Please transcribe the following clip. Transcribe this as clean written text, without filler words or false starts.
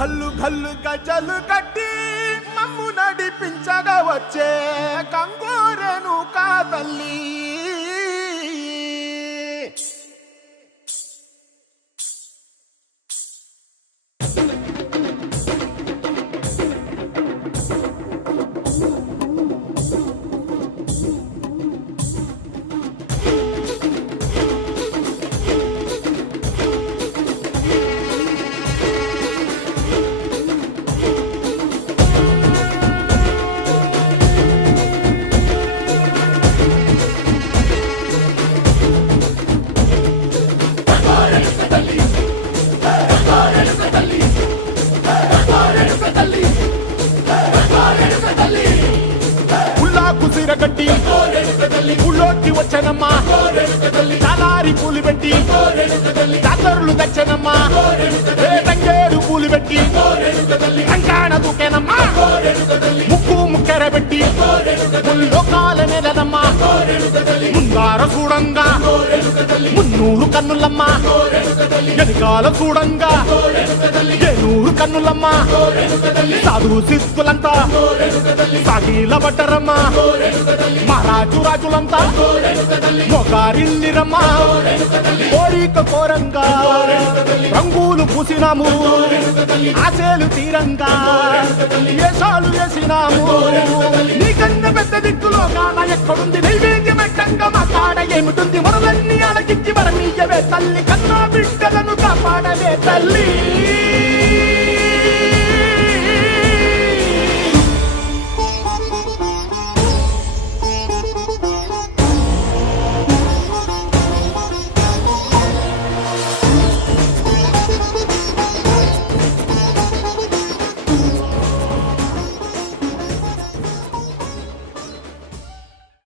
కల్లు కల్లు గజలు కట్టి మమ్ము నడిపించగా వచ్చే కంగోరెను కాదల్లి గట్టి ఊళ్ళోకి వచ్చనమ్మా చాలారి పూలు పెట్టి జాతరులు తెచ్చనమ్మా తంగేరు పూలు పెట్టి కంకాణ దూకేనమ్మా ముక్కు ముక్కెర పెట్టి లోకాల నెలనమ్మా ముందార చూడంగా మున్నూరు కన్నులమ్మా వెనకాల చూడంగా ఏనూరు కన్నులమ్మా సాధు సిద్ధులంతా సాగిల పట్టరమ్మా మహారాజు రాజులంతా మొగారిల్లిరమ్మా కోరిక కోరంగా రంగులు పూసినాము ఆశలు తీరంగా వేషాలు వేసినాము నీకన్నా పెద్ద దిక్కులో కాన ఎక్కడుంది నైవేద్యం ఎట్టంగా మా కాడ ఏమిటుంది మొరలన్నీ అలగించి మరణీయవే తల్లి కన్నా బిడ్డలను కాపాడవే తల్లి